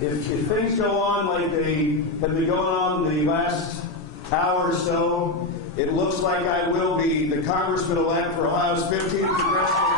if things go on like they have been going on the last hour or so, it looks like I will be the congressman-elect for Ohio's 15th congressional.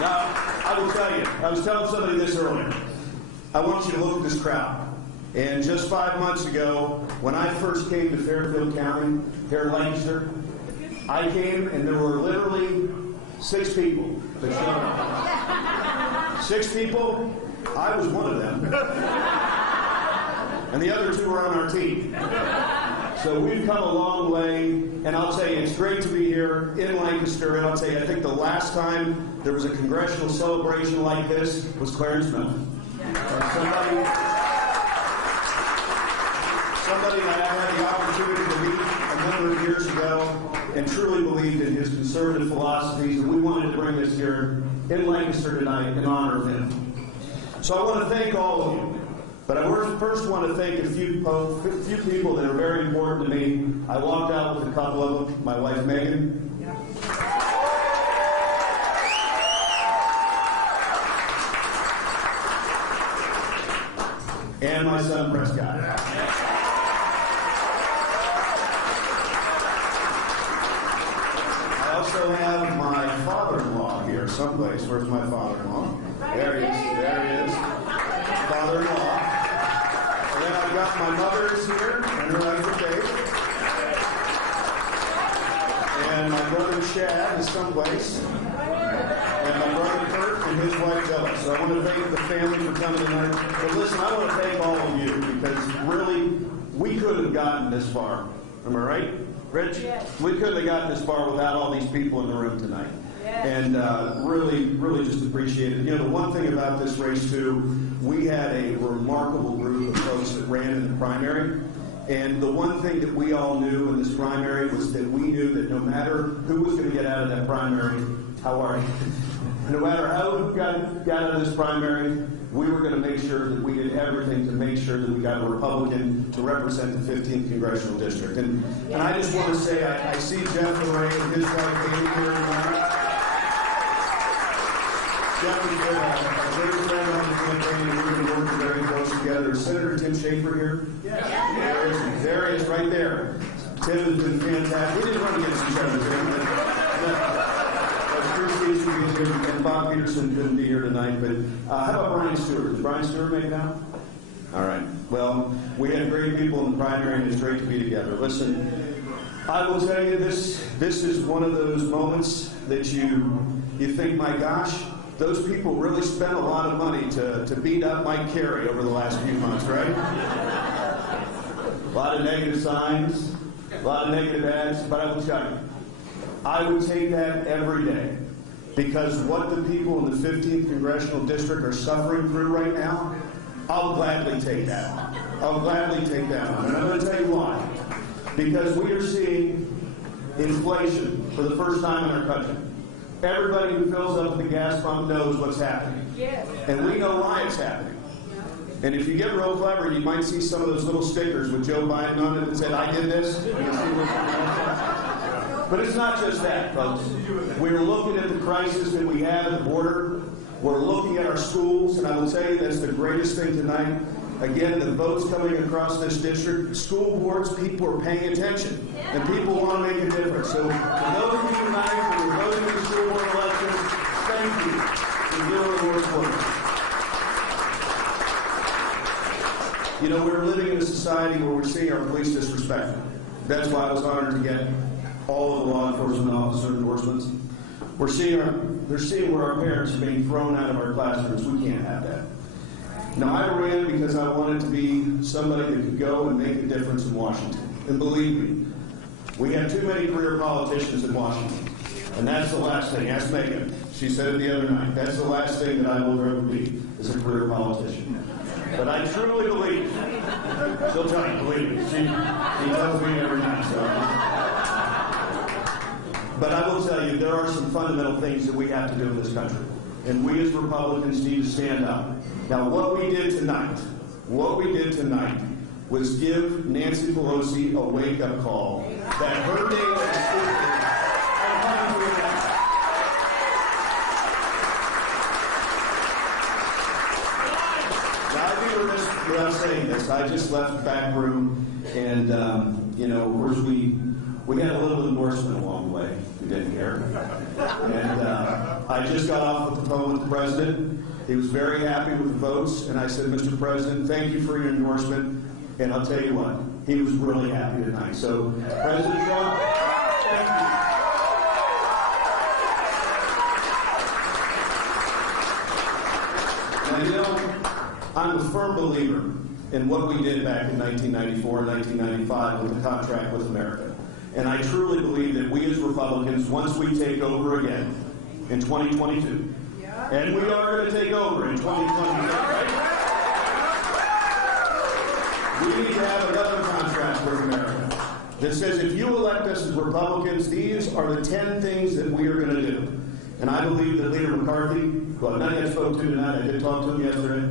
Now, I will tell you, I was telling somebody this earlier. I want you to look at this crowd. And just 5 months ago, when I first came to Fairfield County, here in Lancaster, I came and there were literally 6 people that showed up. 6 people, I was one of them. And the other 2 were on our team. So we've come a long way, and I'll tell you, it's great to be here in Lancaster, and I'll tell you, I think the last time there was a congressional celebration like this was Clarence Miller. Somebody that I had the opportunity to meet a number of years ago and truly believed in his conservative philosophies, and we wanted to bring this here in Lancaster tonight in honor of him. So I want to thank all of you, but I first want to thank a few people that are very important to me. I walked out with a couple of them, my wife Megan. And my son Prescott. I also have my father-in-law here someplace. Where's my father-in-law? There he is. There he is. Father-in-law. And then I've got my mother is here, and her husband Dave. And my brother Chad is someplace. And my brother Kurt and his wife Bella. So I want to thank the family for coming tonight. But listen, I want to thank all of you because really, we couldn't have gotten this far. Am I right, Rich? Yes. We couldn't have gotten this far without all these people in the room tonight. Yes. And really, really just appreciate it. You know, the one thing about this race, too, we had a remarkable group of folks that ran in the primary. And the one thing that we all knew in this primary was that we knew that no matter who was going to get out of that primary, how are you? No matter how we got out of this primary, we were going to make sure that we did everything to make sure that we got a Republican to represent the 15th Congressional District. And I just want to say, I see Jeff Ray and his wife Katie here tonight. Jeff has been a great friend on the campaign, and we've been working very close together. Is Senator Tim Schaefer here? Yes. There he is, right there. Tim has been fantastic. We didn't run against each other, Tim. And Bob Peterson couldn't be here tonight, but how about Brian Stewart? Does Brian Stewart make it out? All right. Well, we had great people in the primary, and it's great to be together. Listen, I will tell you this is one of those moments that you think, my gosh, those people really spent a lot of money to beat up Mike Carey over the last few months, right? A lot of negative signs, a lot of negative ads, but I will tell you, I would take that every day. Because what the people in the 15th Congressional District are suffering through right now, I'll gladly take that on. I'll gladly take that on. And I'm going to tell you why. Because we are seeing inflation for the first time in our country. Everybody who fills up at the gas pump knows what's happening. Yes. And we know why it's happening. And if you get real clever, you might see some of those little stickers with Joe Biden on it that said, I did this. But it's not just that, folks. We're looking at the crisis that we have at the border. We're looking at our schools, and I will tell you that's the greatest thing tonight. Again, the votes coming across this district, school boards, people are paying attention, and people want to make a difference. So for those of you tonight who are voting in the school board elections, thank you for doing the work for us. You know, we're living in a society where we're seeing our police disrespected. That's why I was honored to get all of the law enforcement officer endorsements. They're seeing where our parents are being thrown out of our classrooms. We can't have that. Now, I ran because I wanted to be somebody that could go and make a difference in Washington. And believe me, we have too many career politicians in Washington. And that's the last thing. Ask Megan. She said it the other night. That's the last thing that I will ever be, is a career politician. But I truly believe, she'll tell you, believe me. She tells me every night. So. But I will tell you, there are some fundamental things that we have to do in this country. And we as Republicans need to stand up. Now, what we did tonight was give Nancy Pelosi a wake-up call that her day as a speaker without saying this, I just left the back room, and of course we had a little endorsement along the way. If you didn't hear, and I just got off the phone with the president. He was very happy with the votes, and I said, Mr. President, thank you for your endorsement. And I'll tell you what, he was really happy tonight. So, President Trump, thank you. Now, I'm a firm believer in what we did back in 1994 and 1995 with the contract with America. And I truly believe that we as Republicans, once we take over again in 2022, and we are going to take over in 2023, right? We need to have another contract with America that says if you elect us as Republicans, these are the 10 things that we are going to do. And I believe that Leader McCarthy, who I've not yet spoke to tonight, I did talk to him yesterday,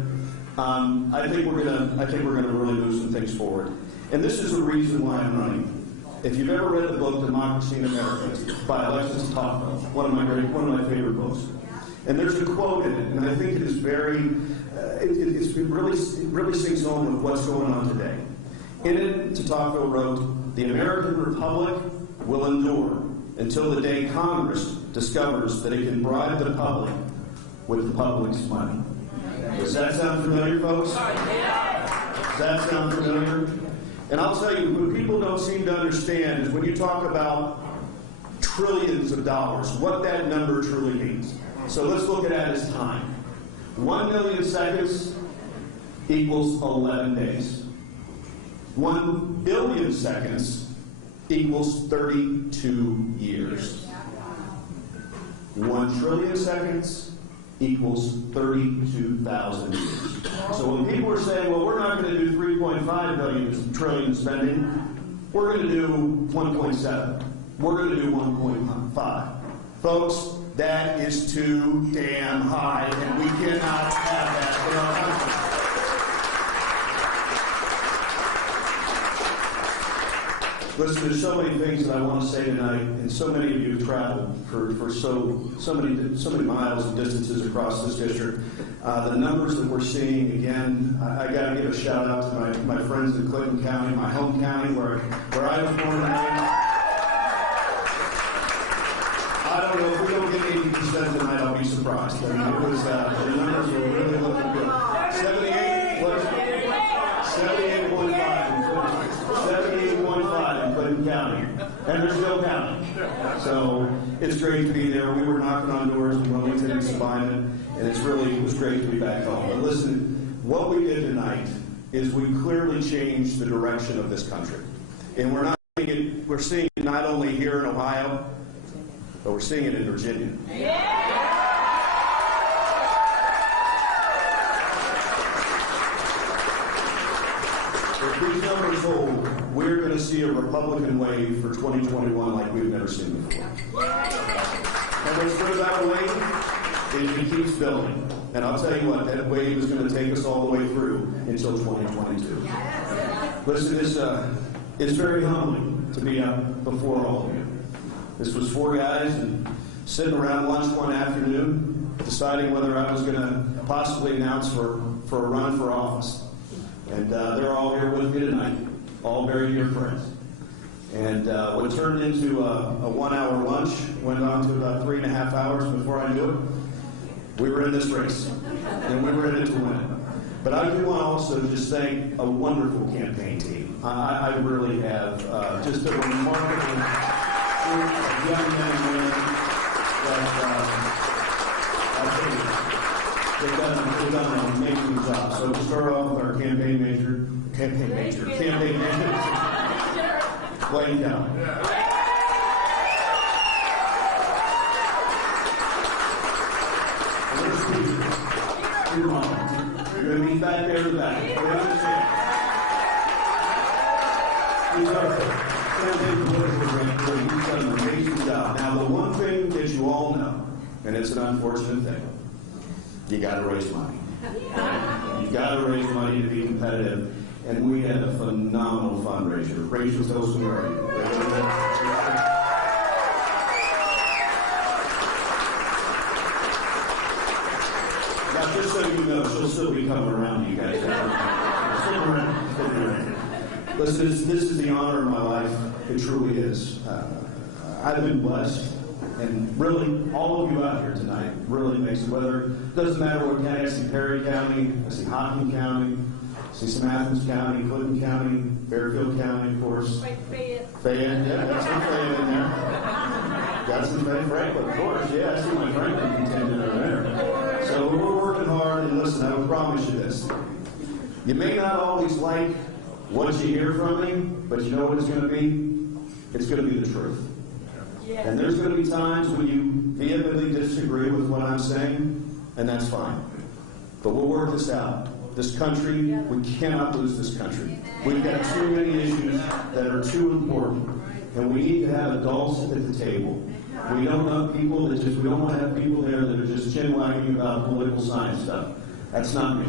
I think we're going to really move some things forward. And this is the reason why I'm running. If you've ever read the book Democracy in America by Alexis Tocqueville, one of my favorite books, and there's a quote in it, and I think it is it really sings home with what's going on today. In it, Tocqueville wrote, "The American Republic will endure until the day Congress discovers that it can bribe the public with the public's money." Does that sound familiar, folks? Does that sound familiar? And I'll tell you, what people don't seem to understand is when you talk about trillions of dollars, what that number truly means. So let's look at it as time. 1 million seconds equals 11 days. 1 billion seconds equals 32 years. 1 trillion seconds equals 32,000 years. So when people are saying, well, we're not going to do 3.5 trillion spending, we're going to do 1.7. We're going to do 1.5. Folks, that is too damn high, and we cannot have that in our country. Listen, there's so many things that I want to say tonight, and so many of you have traveled for so many miles and distances across this district. The numbers that we're seeing, again, I got to give a shout out to my friends in Clinton County, my home county, where I was born and raised. I don't know, if we don't get 80% tonight, I'll be surprised. I mean, it was, the numbers were really looking good. 78.5 in Clinton County. And they're still counting. So it's great to be there. We were knocking on doors in Wilmington and Sabina, and it was great to be back home. But listen, what we did tonight is we clearly changed the direction of this country. And we're seeing it not only here in Ohio, but we're seeing it in Virginia. If these numbers hold, we're going to see a Republican wave for 2021 like we've never seen before. And what's good about a wave is it keeps building. And I'll tell you what, that wave is going to take us all the way through until 2022. Listen, it's very humbling to be up before all of you. This was 4 guys and sitting around lunch one afternoon deciding whether I was going to possibly announce for a run for office. And they're all here with me tonight, all very dear friends. And what turned into a 1-hour lunch went on to about 3.5 hours before I knew it. We were in this race, and we were in it to win it. But I do want to also just thank a wonderful campaign team. I really have just a remarkable group of young men and women that I think they've done an amazing job. So we'll start off with our campaign manager, Wayne Down. Your mom. You're going to be back there in the back. He's our campaign political director. He's done an amazing job. Now, the one thing that you all know, and it's an unfortunate thing, you got to raise money. You got to raise money to be competitive. And we had a phenomenal fundraiser. Rachel tells me already. Now, just so you know, she'll still be coming around to you guys. Stick around. Stick around. Listen, this is the honor of my life. It truly is. I've been blessed. And really, all of you out here tonight really makes it. Whether, it doesn't matter what county. I see Carey County, I see Hocking County, I see some Athens County, Clinton County, Fairfield County, of course. Fayette. Fayette, yeah, got some Fayette in there. Got some Fayette, Franklin, of course. Yeah, I see my Franklin contingent over there. So we're working hard, and listen, I will promise you this. You may not always like what you hear from me, but you know what it's going to be? It's going to be the truth. Yes. And there's going to be times when you vehemently disagree with what I'm saying, and that's fine. But we'll work this out. This country, we cannot lose this country. We've got too many issues that are too important, and we need to have adults at the table. We don't want people that we don't want to have people there that are just chin-wagging about political science stuff. That's not me.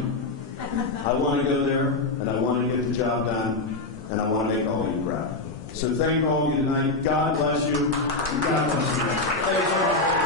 I want to go there, and I want to get the job done, and I want to make all of you proud. So thank all of you tonight. God bless you. God bless you. Thanks,